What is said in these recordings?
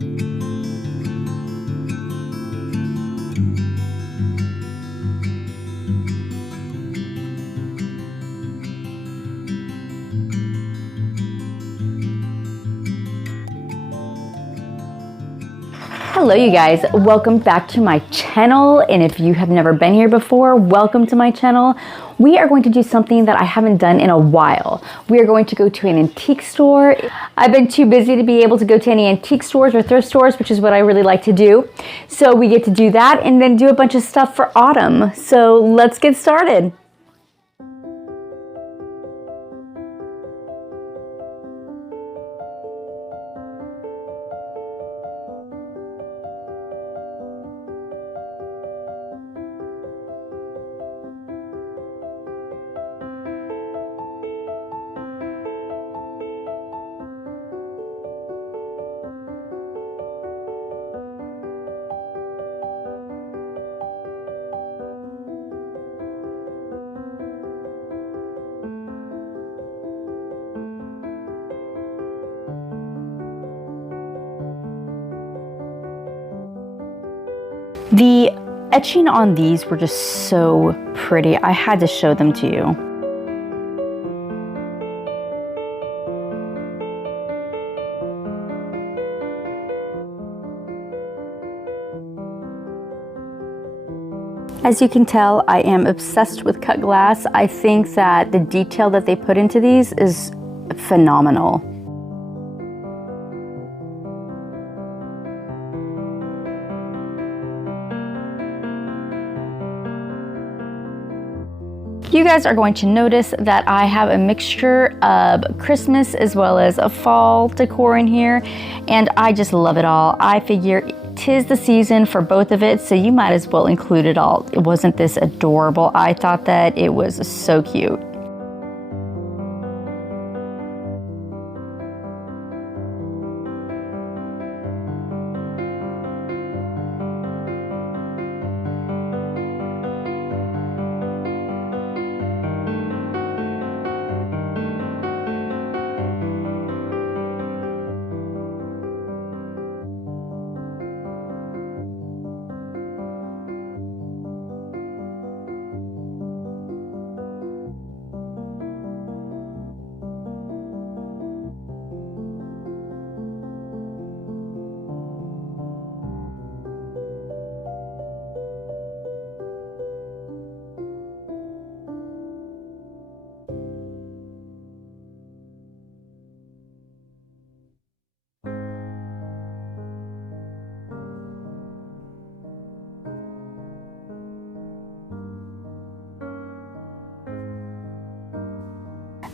Hello you guys, welcome back to my channel, and if you have never been here before, welcome to my channel. We are going to do something that I haven't done in a while. We are going to go to an antique store. I've been too busy to be able to go to any antique stores or thrift stores, which is what I really like to do. So we get to do that and then do a bunch of stuff for autumn. So let's get started. The etching on these were just so pretty. I had to show them to you. As you can tell, I am obsessed with cut glass. I think that the detail that they put into these is phenomenal. You guys are going to notice that I have a mixture of Christmas as well as a fall decor in here, and I just love it all. I figure 'tis the season for both of it, so you might as well include it all. Wasn't this adorable? I thought that it was so cute.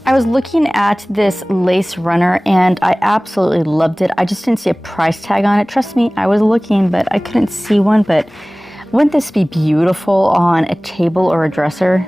I was looking at this lace runner and I absolutely loved it. I just didn't see a price tag on it. Trust me, I was looking, but I couldn't see one. But wouldn't this be beautiful on a table or a dresser?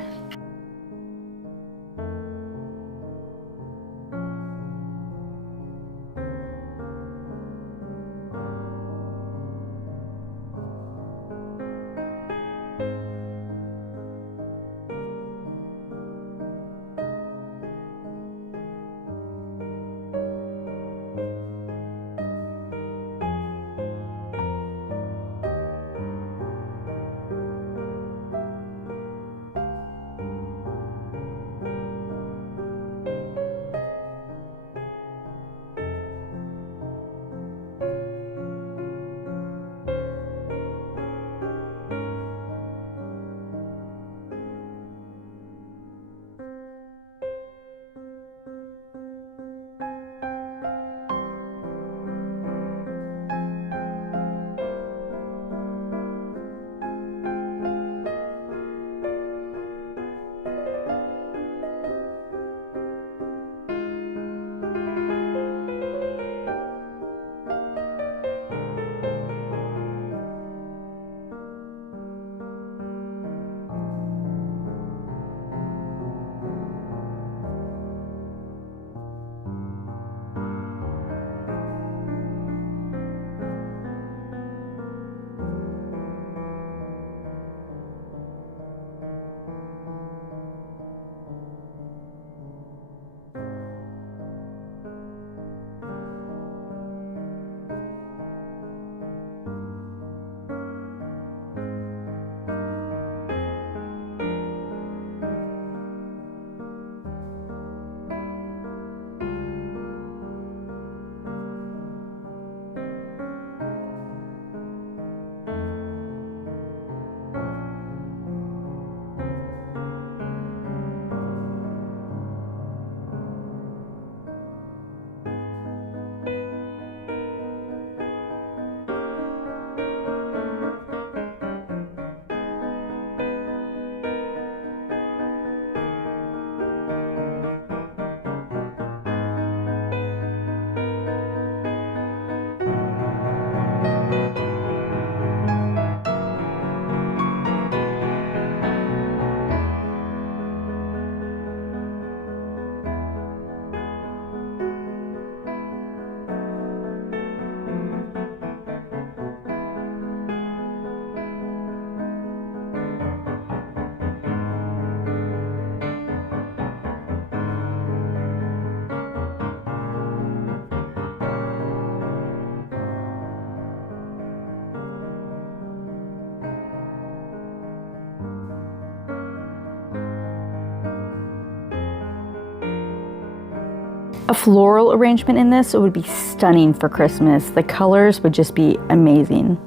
a floral arrangement in this, it would be stunning for Christmas. The colors would just be amazing.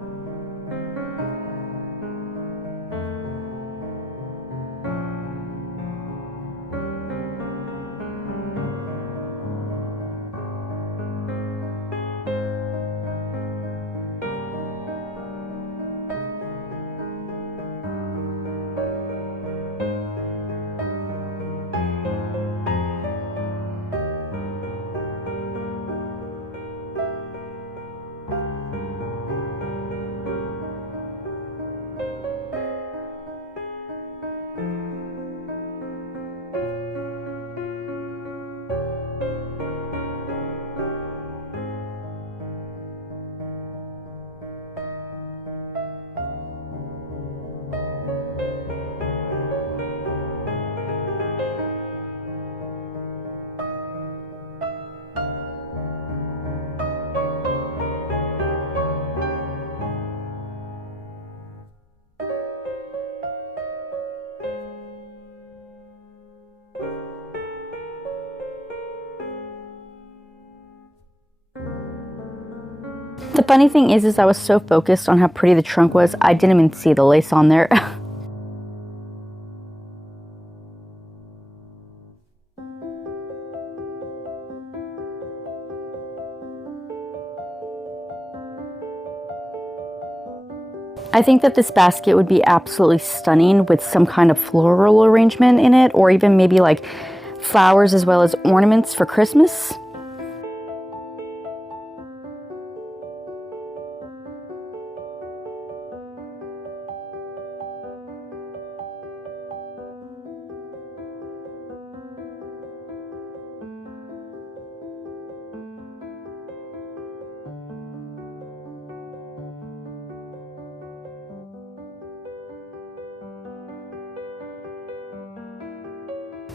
The funny thing is I was so focused on how pretty the trunk was, I didn't even see the lace on there. I think that this basket would be absolutely stunning with some kind of floral arrangement in it, or even maybe like flowers as well as ornaments for Christmas.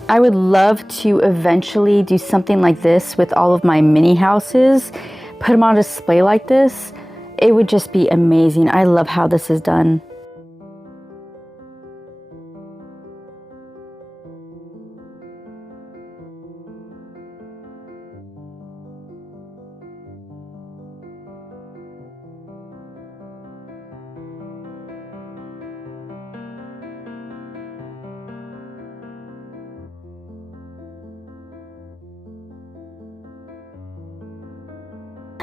I would love to eventually do something like this with all of my mini houses, put them on display like this. It would just be amazing. I love how this is done.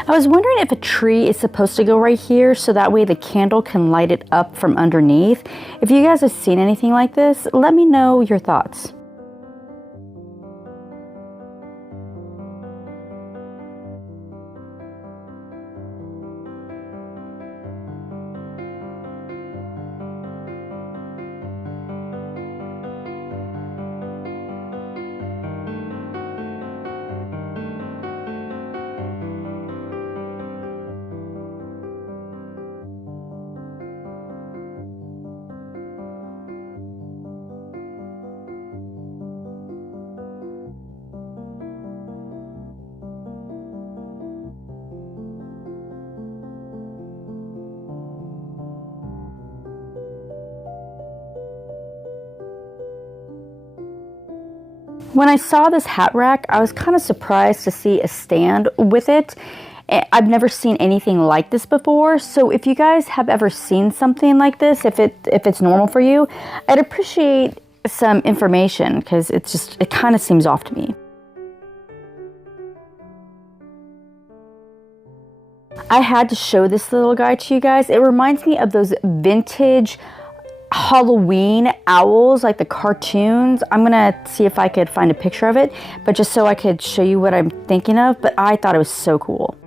I was wondering if a tree is supposed to go right here so that way the candle can light it up from underneath. If you guys have seen anything like this, let me know your thoughts. When I saw this hat rack, I was kind of surprised to see a stand with it. I've never seen anything like this before, so if you guys have ever seen something like this, if it's normal for you, I'd appreciate some information because it kind of seems off to me. I had to show this little guy to you guys. It reminds me of those vintage Halloween owls, like the cartoons. I'm gonna see if I could find a picture of it, but just so I could show you what I'm thinking of, but I thought it was so cool.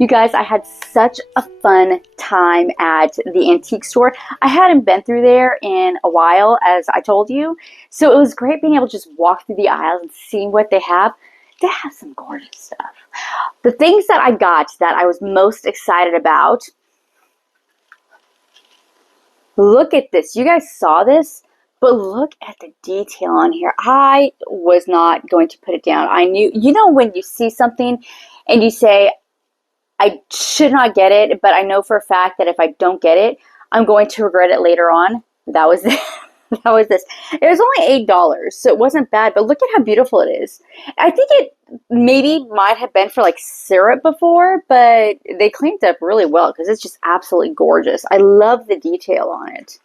You guys, I had such a fun time at the antique store. I hadn't been through there in a while, as I told you. So it was great being able to just walk through the aisles and see what they have. They have some gorgeous stuff. The things that I got that I was most excited about. Look at this. You guys saw this? But look at the detail on here. I was not going to put it down. I knew, you know, when you see something and you say, I should not get it, but I know for a fact that if I don't get it, I'm going to regret it later on. That was this. That was this. It was only $8, so it wasn't bad, but look at how beautiful it is. I think it maybe might have been for like syrup before, but they cleaned it up really well because it's just absolutely gorgeous. I love the detail on it.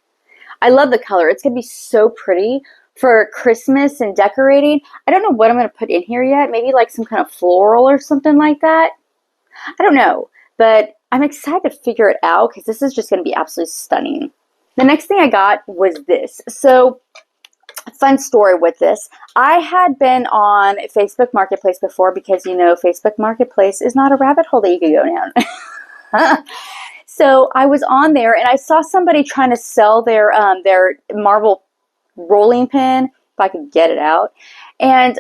I love the color. It's going to be so pretty for Christmas and decorating. I don't know what I'm going to put in here yet. Maybe like some kind of floral or something like that. I don't know, but I'm excited to figure it out because this is just going to be absolutely stunning. The next thing I got was this. So, fun story with this. I had been on Facebook Marketplace before because, you know, Facebook Marketplace is not a rabbit hole that you can go down. So, I was on there and I saw somebody trying to sell their Marvel rolling pin, if I could get it out. And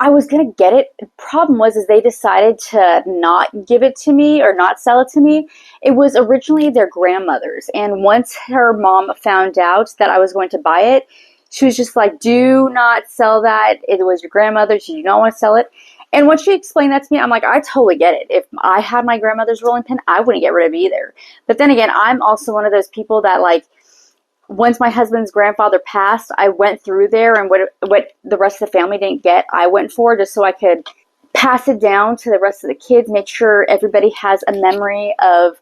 I was going to get it. The problem was is they decided to not give it to me or not sell it to me. It was originally their grandmother's. And once her mom found out that I was going to buy it, she was just like, do not sell that. It was your grandmother's. You do not want to sell it. And once she explained that to me, I'm like, I totally get it. If I had my grandmother's rolling pin, I wouldn't get rid of it either. But then again, I'm also one of those people that like, once my husband's grandfather passed, I went through there and what the rest of the family didn't get, I went for just so I could pass it down to the rest of the kids, make sure everybody has a memory of,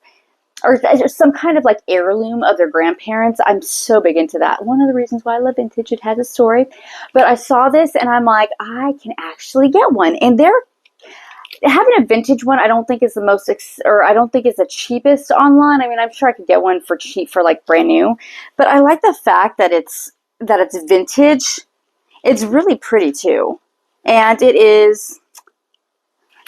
or some kind of like heirloom of their grandparents. I'm so big into that. One of the reasons why I love vintage, it has a story. But I saw this and I'm like, I can actually get one. And they're having a vintage one, I don't think is the most, or I don't think is the cheapest online. I mean, I'm sure I could get one for cheap for like brand new, but I like the fact that it's vintage. It's really pretty too, and it is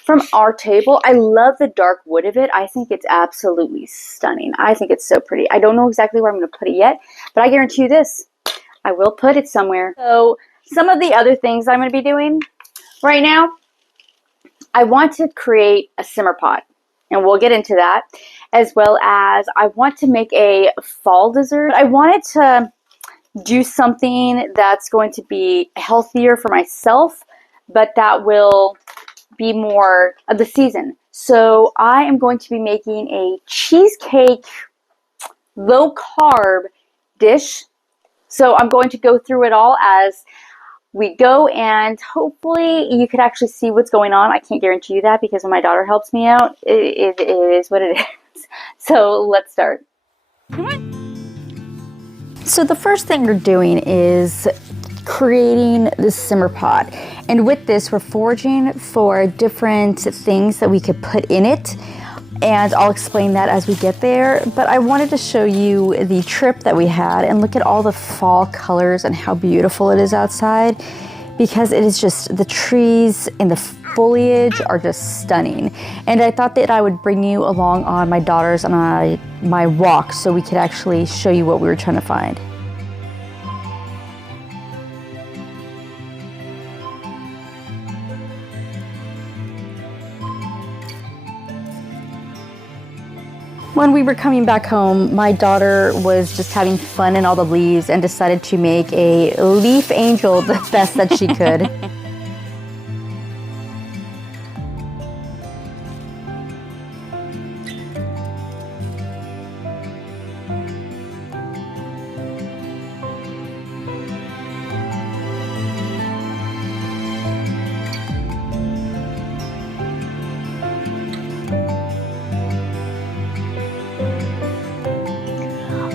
from our table. I love the dark wood of it. I think it's absolutely stunning. I think it's so pretty. I don't know exactly where I'm going to put it yet, but I guarantee you this, I will put it somewhere. So some of the other things I'm going to be doing right now, I want to create a simmer pot, and we'll get into that, as well as I want to make a fall dessert. I wanted to do something that's going to be healthier for myself, but that will be more of the season. So I am going to be making a cheesecake low carb dish. So I'm going to go through it all as we go, and hopefully you could actually see what's going on. I can't guarantee you that because when my daughter helps me out, it is what it is. So let's start. Come on. So the first thing we're doing is creating the simmer pot. And with this, we're foraging for different things that we could put in it. And I'll explain that as we get there. But I wanted to show you the trip that we had and look at all the fall colors and how beautiful it is outside, because it is just, the trees and the foliage are just stunning. And I thought that I would bring you along on my daughter's and my walk so we could actually show you what we were trying to find. When we were coming back home, my daughter was just having fun in all the leaves and decided to make a leaf angel the best that she could.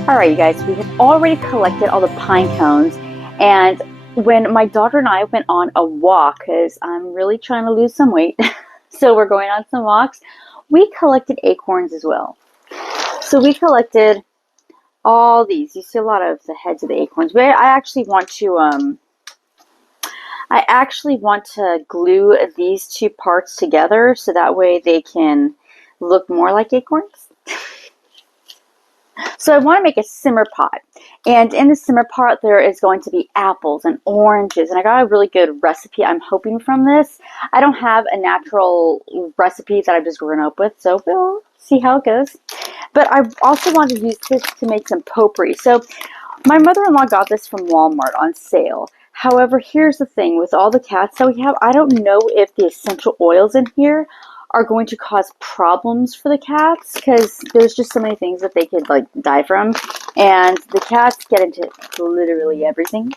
All right, you guys, we have already collected all the pine cones, and when my daughter and I went on a walk, because I'm really trying to lose some weight, so we're going on some walks, we collected acorns as well. So we collected all these. You see a lot of the heads of the acorns, but I actually want to glue these two parts together so that way they can look more like acorns. So I want to make a simmer pot, and in the simmer pot there is going to be apples and oranges, and I got a really good recipe I'm hoping from this. I don't have a natural recipe that I've just grown up with, so we'll see how it goes. But I also want to use this to make some potpourri. So my mother-in-law got this from Walmart on sale. However, here's the thing, with all the cats that we have, I don't know if the essential oils in here are going to cause problems for the cats, because there's just so many things that they could like die from, and the cats get into literally everything.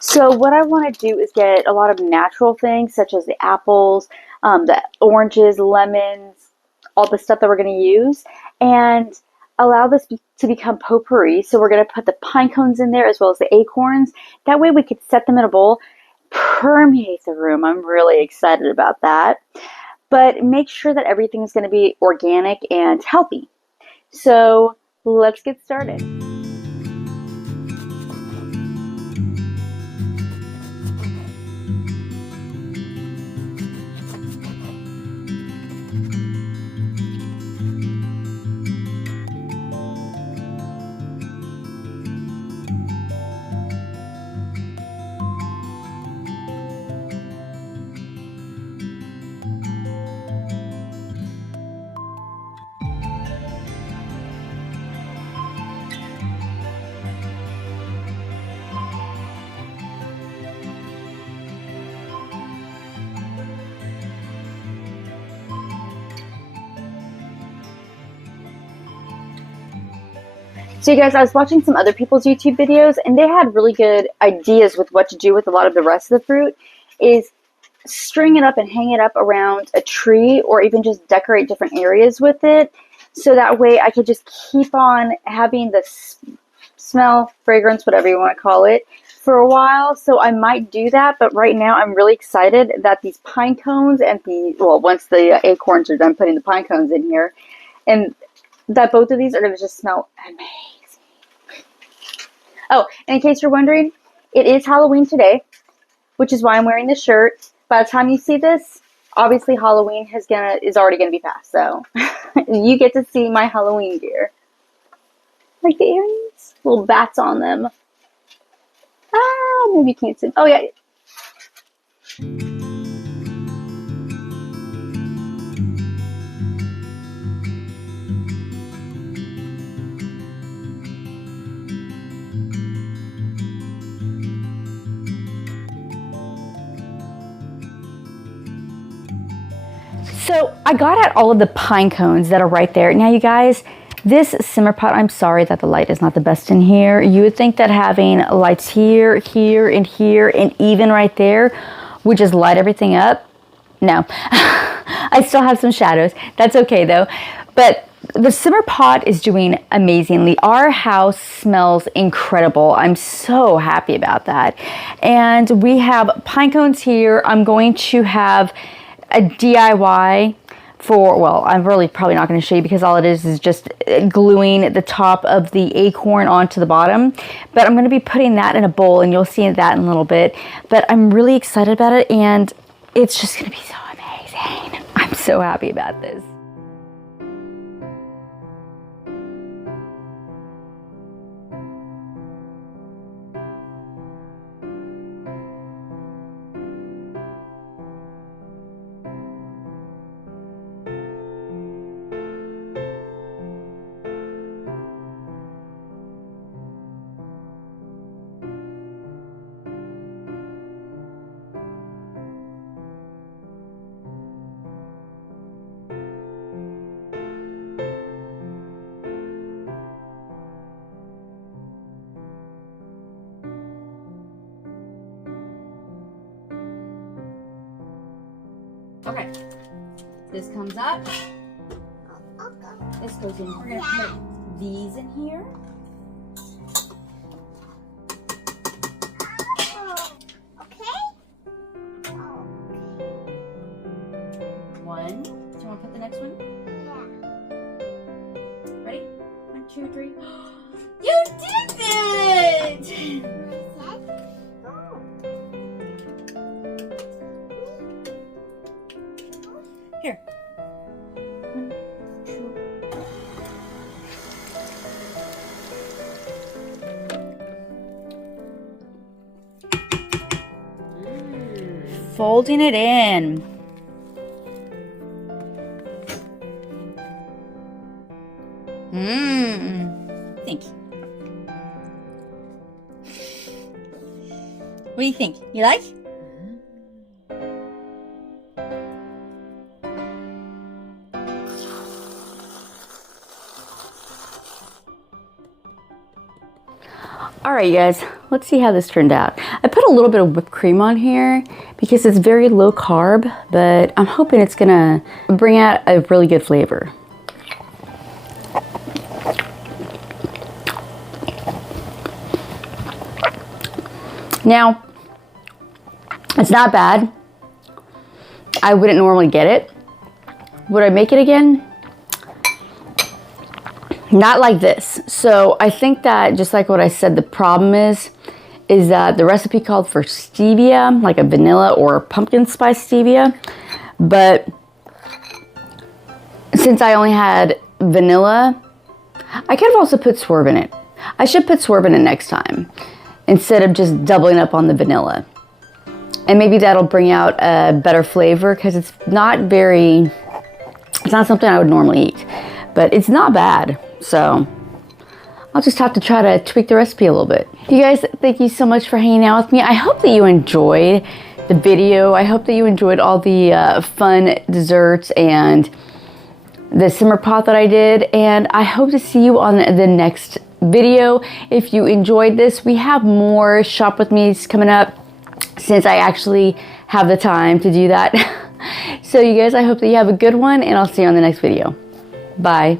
So what I want to do is get a lot of natural things such as the apples, the oranges, lemons, all the stuff that we're going to use, and allow this to become potpourri. So we're going to put the pine cones in there as well as the acorns. That way we could set them in a bowl, permeate the room. I'm really excited about that. But make sure that everything is going to be organic and healthy. So let's get started. So you guys, I was watching some other people's YouTube videos, and they had really good ideas with what to do with a lot of the rest of the fruit. Is string it up and hang it up around a tree, or even just decorate different areas with it. So that way I could just keep on having the smell, fragrance, whatever you want to call it, for a while. So I might do that, but right now I'm really excited that these pine cones and once the acorns are done putting the pine cones in here, and that both of these are going to just smell amazing. Oh, and in case you're wondering, it is Halloween today, which is why I'm wearing this shirt. By the time you see this, obviously Halloween is already gonna be past, so you get to see my Halloween gear. Like the earrings, little bats on them. Ah, maybe you can't see. Oh yeah. So I got out all of the pine cones that are right there. Now you guys, this simmer pot, I'm sorry that the light is not the best in here. You would think that having lights here, here, and even right there would just light everything up. No, I still have some shadows. That's okay though. But the simmer pot is doing amazingly. Our house smells incredible. I'm so happy about that. And we have pine cones here. I'm going to have a DIY for, well, I'm really probably not going to show you because all it is just gluing the top of the acorn onto the bottom. But I'm going to be putting that in a bowl, and you'll see that in a little bit. But I'm really excited about it, and it's just going to be so amazing. I'm so happy about this. Okay, this comes up. This goes in. We're going to put these in here. One. Do you want to put the next one? Yeah. Ready? 1, 2, 3. You did it! Here. 1, folding it in. Think. What do you think? You like? All right, guys, let's see how this turned out. I put a little bit of whipped cream on here because it's very low carb, but I'm hoping it's gonna bring out a really good flavor. Now, it's not bad. I wouldn't normally get it. Would I make it again? Not like this. So I think that, just like what I said, the problem is that the recipe called for stevia, like a vanilla or pumpkin spice stevia. But since I only had vanilla, I could have also put swerve in it. I should put swerve in it next time instead of just doubling up on the vanilla. And maybe that'll bring out a better flavor, because it's not something I would normally eat, but it's not bad. So I'll just have to try to tweak the recipe a little bit. You guys, thank you so much for hanging out with me. I hope that you enjoyed the video. I hope that you enjoyed all the fun desserts and the simmer pot that I did. And I hope to see you on the next video. If you enjoyed this, we have more Shop With Me's coming up, since I actually have the time to do that. So you guys, I hope that you have a good one, and I'll see you on the next video. Bye.